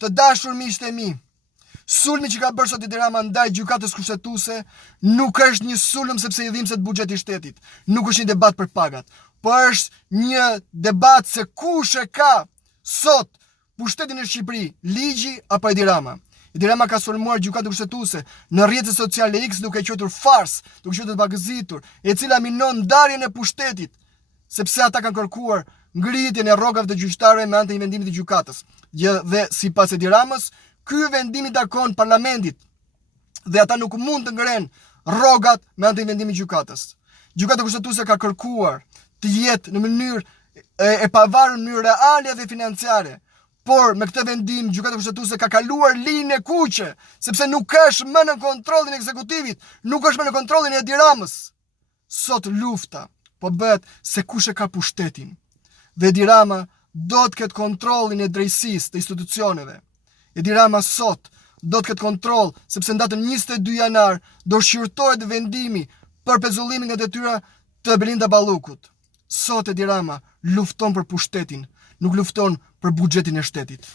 Të dashur miqtë e mi, sulmi që ka bërë sot Edi Rama ndaj gjykatës kushtetuese nuk është një sulm sepse i dhimbset buxheti i shtetit, nuk është një debat për pagat, por është një debat se kush e ka sot pushtetin në Shqipëri, ligji apo Edi Rama. Edi Rama ka sulmuar gjykatën kushtetuese në rrjetet sociale X duke quajtur fars, duke quajtur bagëzitur, e cila minon ndarjen e pushtetit, sepse ata kanë kërkuar ngritjen e rrogave të gjyqtarëve me anë të vendimit të gjykatës. Dhe sipas Edi Ramës, ky vendim i takon parlamentit dhe ata nuk mund të ngren rrogat me anë të vendimit të gjykatës. Gjykata kushtetuese ka kërkuar të jetë në mënyrë e pavarur në mënyrë reale dhe financiare. Por me këtë vendim gjykata kushtetuese ka kaluar linjën e kuqe, sepse nuk është më në kontrollin e ekzekutivit, nuk është më në kontrollin e Edi Ramës. Sot lufta po bëhet se kush e ka pushtetin. Dhe Edi Rama do të ketë kontrollin e drejtësisë të institucioneve. Edi Rama sot do të ketë kontroll sepse në datën 22 janar do shqyrtohet vendimi për pezullimin nga detyra të Belinda Ballukut. Sot Edi Rama lufton për pushtetin, nuk lufton për buxhetin e shtetit.